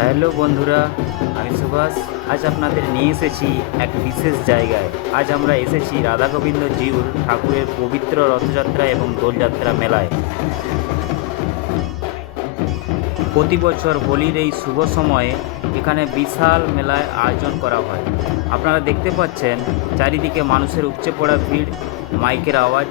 Hello বন্ধুরা, আমি সুভাষ। আজ আপনাদের নিয়ে এসেছি এক বিশেষ জায়গায়। আজ আমরা এসেছি রাধা গোবিন্দ জিউর ঠাকুরের পবিত্র রথযাত্রা এবং দোলযাত্রা মেলায়। প্রতি বছর হোলির এই শুভ সময়ে এখানে বিশাল মেলায় আয়োজন করা হয়। আপনারা দেখতে পাচ্ছেন চারিদিকে মানুষের উপচে পড়া ভিড়, মাইকের আওয়াজ।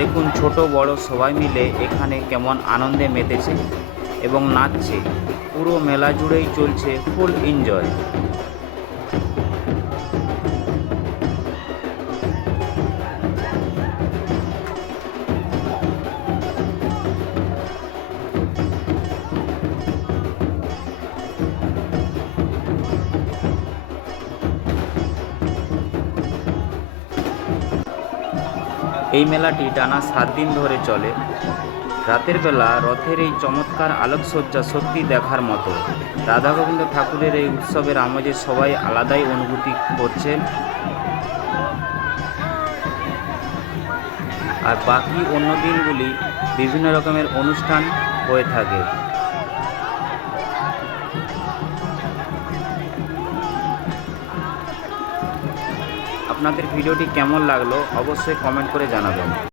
দেখুন, ছোট বড় সবাই মিলে এখানে কেমন আনন্দে মেতেছে এবং নাচছে। পুরো মেলা জুড়েই চলছে ফুল এনজয়। এই মেলাটি টানা 7 দিন ধরে চলে। রাতের বেলা রথের এই চমৎকার আলোকসজ্জা সত্যি দেখার মতো। রাধা গোবিন্দ ঠাকুরের এই উৎসবের আমেজে সবাই আলাদাই অনুভূতি করছেন। আর বাকি অন্য দিনগুলি বিভিন্ন রকমের অনুষ্ঠান হয়ে থাকে। আপনাদের ভিডিওটি কেমন লাগলো অবশ্যই কমেন্ট করে জানাবেন।